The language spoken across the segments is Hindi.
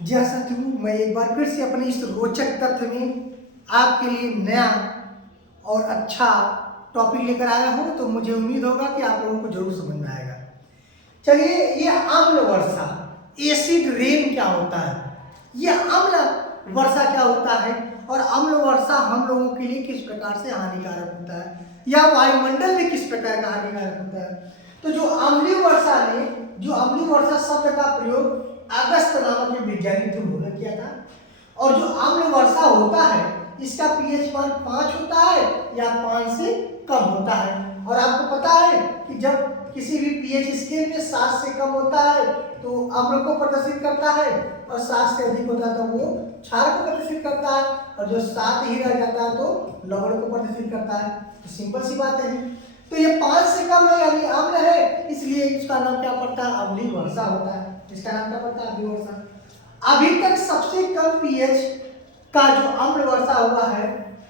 जी हाँ साथियों, मैं एक बार फिर से अपने इस रोचक तथ्य में आपके लिए नया और अच्छा टॉपिक लेकर आया हूँ, तो मुझे उम्मीद होगा कि आप लोगों को जरूर समझ में आएगा। चलिए, ये अम्ल वर्षा, एसिड रेन क्या होता है, ये अम्ल वर्षा क्या होता है और अम्ल वर्षा हम लोगों के लिए किस प्रकार से हानिकारक होता है या वायुमंडल में किस प्रकार का हानिकारक होता है। तो जो अम्लीय वर्षा शब्द का प्रयोग अगस्त नामक एक वैज्ञानिक थे, उन्होंने किया था। और जो अम्ल वर्षा होता है इसका पीएच मान 5 होता है या 5 से कम होता है। और आपको पता है कि जब किसी भी पीएच स्केल में 7 से कम होता है तो अम्ल को प्रदर्शित करता है और 7 से अधिक होता है तो वो क्षार को प्रदर्शित करता है, और जो 7 ही रह जाता है तो लवण को प्रदर्शित करता है। तो सिंपल सी बात है। तो ये 5 से कम है यानी अम्ल है, इसलिए इसका नाम क्या पड़ता है, अम्लीय वर्षा होता है। इसका नाम क्या पड़ता है, अम्लीय वर्षा। अभी तक सबसे कम पीएच का जो अम्ल वर्षा हुआ है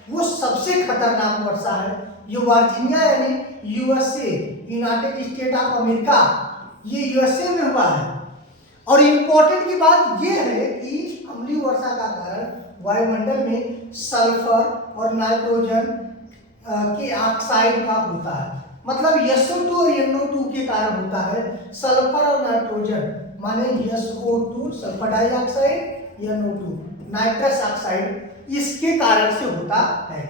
वो सबसे खतरनाक वर्षा है, जो वर्जीनिया यानी USA, United state of America, ये यूएसए में हुआ है। और इम्पोर्टेंट की बात यह है कि अम्लीय वर्षा का कारण वायुमंडल में सल्फर और नाइट्रोजन के ऑक्साइड का होता है। मतलब SO2 और NO2 के कारण होता है। सल्फर और नाइट्रोजन माने SO2 sulphur dioxide, NO2 nitrous oxide, इसके कारण से होता है।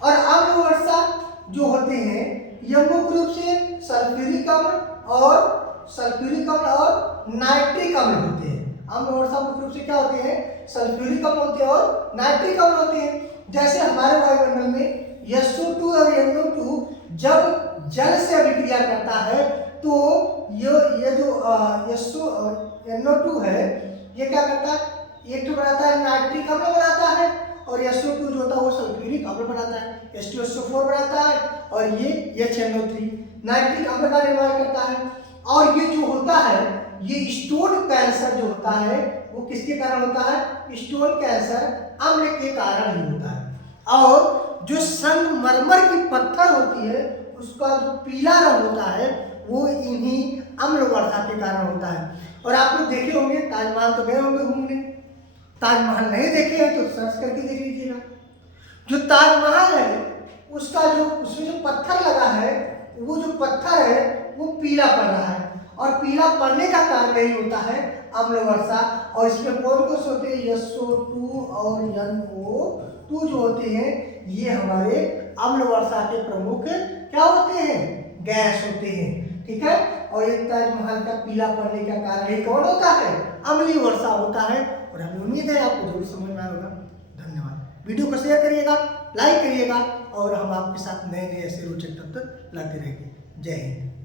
और अम्ल वर्षा जो होते हैं ये मुख्य रूप से सल्फ्यूरिक अम्ल और नाइट्रिक अम्ल होते हैं। अम्ल वर्षा मुख्य रूप से क्या होते हैं, सल्फ्यूरिक अम्ल होते हैं और नाइट्रिक अम्ल होते हैं। जैसे हमारे वायुमंडल में SO2 और NO2 जब जल से अभिक्रिया करता है तो ये जो NO2 है ये क्या करता है, एक तो बनाता है नाइट्रिक अम्ल बनाता है, और SO2 जो होता है वो सल्फ्यूरिक अम्ल बनाता है, H2SO4 बनाता है, और ये HNO3 नाइट्रिक अम्ल का निर्माण करता है। और ये जो होता है ये स्टोन कैंसर जो होता है वो किसके कारण होता है, स्टोन कैंसर अम्ल के कारण ही होता है। और जो संगमरमर की पत्थर होती है उसका जो पीला रंग होता है वो इन्हीं अम्ल वर्षा के कारण होता है। और आप लोग देखे होंगे, ताजमहल तो गए होंगे घूमने, ताजमहल नहीं देखे हैं तो सर्च करके देख लीजिएगा। जो ताजमहल है उसका जो उसमें जो पत्थर लगा है वो जो पत्थर है वो पीला पड़ रहा है, और पीला पड़ने का कारण यही होता है अम्ल वर्षा। और इसमें कौन कौन से होते हैं, SO2 और NO2 जो होते हैं ये हमारे अम्ल वर्षा के प्रमुख क्या होते हैं, गैस होते हैं। ठीक है, और ये ताजमहल का पीला पड़ने का कारण ही कौन होता है, अम्लीय वर्षा होता है। और हमें उम्मीद है आपको जरूर समझ में आएगा। धन्यवाद। वीडियो को शेयर करिएगा, लाइक करिएगा, और हम आपके साथ नए नए ऐसे रोचक तथ्य लाते रहेंगे। जय हिंद।